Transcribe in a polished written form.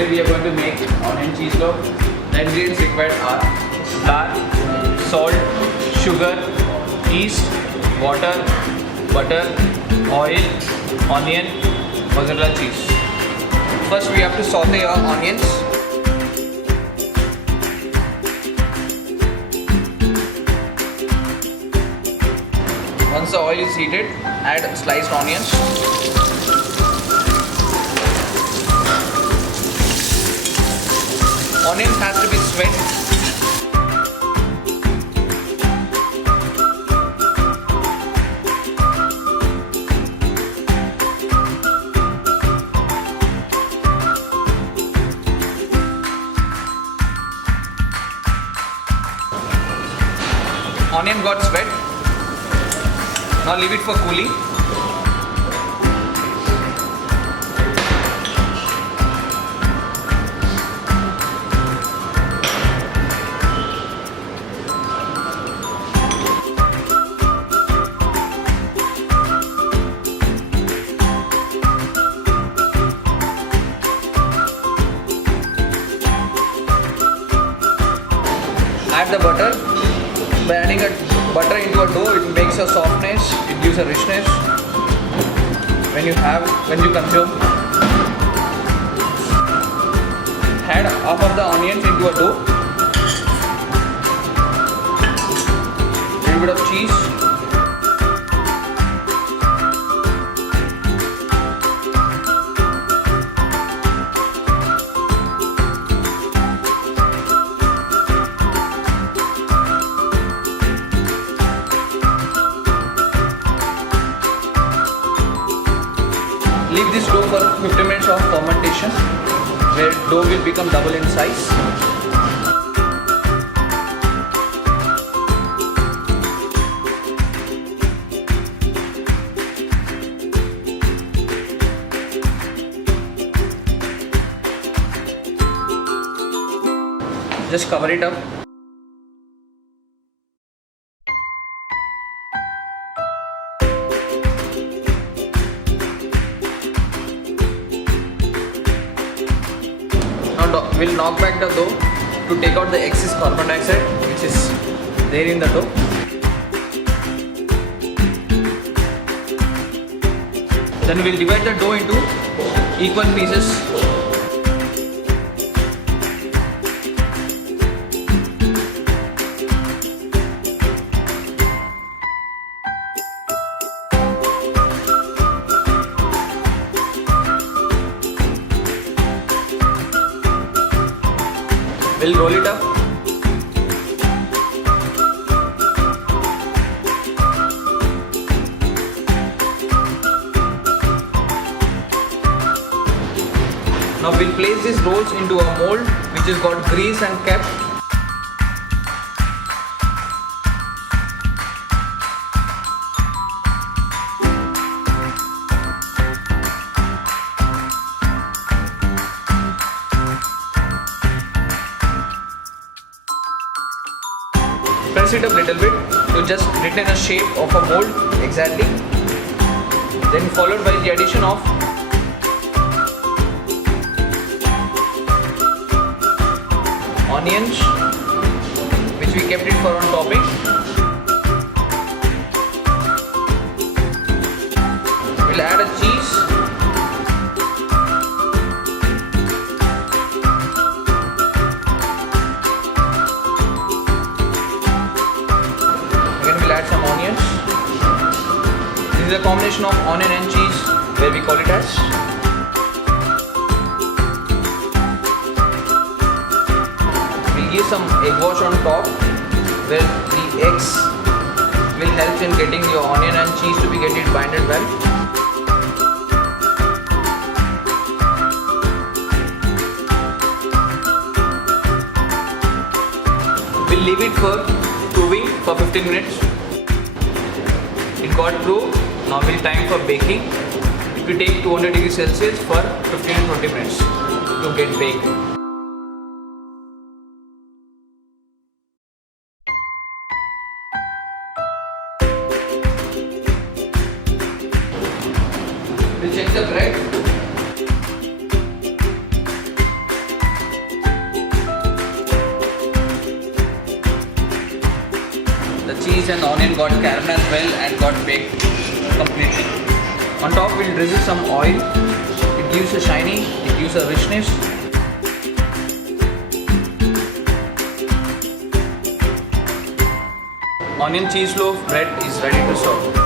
Today we are going to make onion cheese loaf. The ingredients required are flour, salt, sugar, yeast, water, butter, oil, onion, mozzarella cheese. First we have to saute our onions. Once the oil is heated, add sliced onions. Onions has to be sweat. Onion got sweat. Now leave it for cooling. Add the butter. By adding a butter into a dough, it makes a softness, it gives a richness when you consume. Add half of the onions into a dough. Little bit of cheese. Leave this dough for 15 minutes of fermentation, where dough will become double in size. Just cover it up. We'll knock back the dough to take out the excess carbon dioxide which is there in the dough. Then we'll divide the dough into equal pieces. We'll roll it up. Now we'll place these rolls into a mold which is got grease and kept. Press it up little bit to just retain a shape of a mold exactly. Then followed by the addition of onions, which we kept it for on topping. We'll add a cheese. Add some onions. This is a combination of onion and cheese, where we call it as. We'll give some egg wash on top, where the eggs will help in getting your onion and cheese to be binded well. We'll leave it for proving for 15 minutes. It got through. Now we'll time for baking. It will take 200 degrees Celsius for 15 to 20 minutes to get baked. We'll check the bread. and the onion got caramelized well and got baked completely. On top we'll drizzle some oil. It gives a shiny, it gives a richness. Onion cheese loaf bread is ready to serve.